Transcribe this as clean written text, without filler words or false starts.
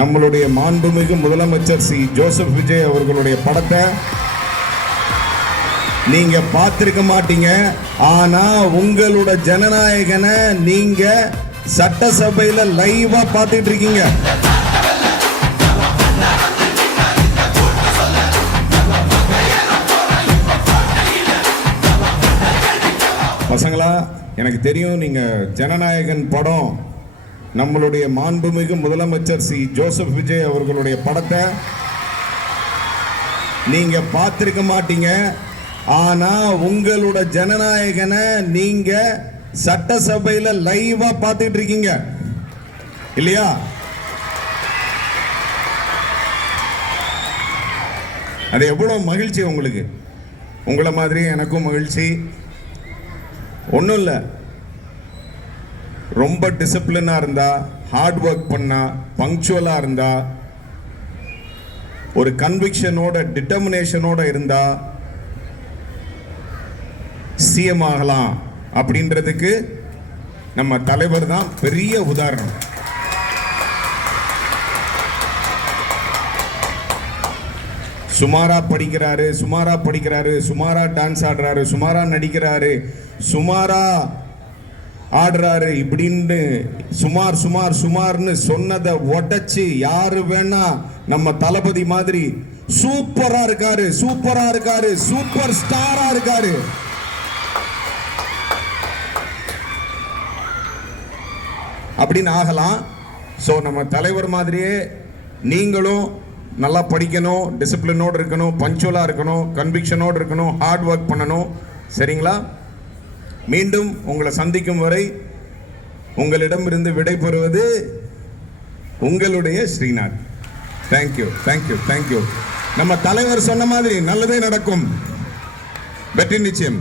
நம்மளுடைய மாண்புமிகு முதலமைச்சர் சி ஜோசப் விஜய் அவர்களுடைய படத்தை நீங்க பார்த்திருக்க மாட்டீங்க. ஆனா உங்களோட ஜனநாயகனை நீங்க சட்டசபையில லைவா பார்த்துட்டு இருக்கீங்க. பசங்களா, எனக்கு தெரியும் நீங்க ஜனநாயகன் படம் நம்மளுடைய மாண்புமிகு முதலமைச்சர் சி ஜோசப் விஜய் அவர்களுடைய படத்தை நீங்க பார்த்திருக்க மாட்டீங்க. ஆனா உங்களோட ஜனநாயகனை நீங்க சட்டசபையில லைவா பார்த்துட்டு இருக்கீங்க இல்லையா? அது எவ்வளவு மகிழ்ச்சி உங்களுக்கு. உங்களை மாதிரி எனக்கும் மகிழ்ச்சி. ஒன்றும் இல்லை, ரொம்ப டிசிப்ளினா இருந்தா, ஹார்ட் ஒர்க் பண்ணா, பங்க்சுவலா இருந்தா, ஒரு கன்விக்ஷனோட டிட்டர்மினேஷனோட இருந்தா சிஎம் ஆகலாம் அப்படின்றதுக்கு நம்ம தலைவர் தான் பெரிய உதாரணம். சுமாரா படிக்கிறாரு, சுமாரா டான்ஸ் ஆடுறாரு, சுமாரா நடிக்கிறாரு, சுமாரா ஆடுறாரு இப்படின்னு சுமார்னு சொன்னதை உடைச்சு யாரு வேணா நம்ம தளபதி மாதிரி சூப்பரா இருக்காரு, சூப்பர் ஸ்டாரா இருக்காரு. அப்படின்னு ஆகலாம். ஸோ நம்ம தலைவர் மாதிரியே நீங்களும் நல்லா படிக்கணும், டிசிப்ளினோடு இருக்கணும், பஞ்சுவலா இருக்கணும், கன்விக்ஷனோடு இருக்கணும், ஹார்ட் ஒர்க் பண்ணணும். சரிங்களா? மீண்டும் உங்களை சந்திக்கும் வரை உங்களிடமிருந்து விடைபெறுவது உங்களுடைய ஸ்ரீநாத். தேங்க்யூ. நம்ம தலைவர் சொன்ன மாதிரி நல்லதே நடக்கும். வெற்றி நிச்சயம்.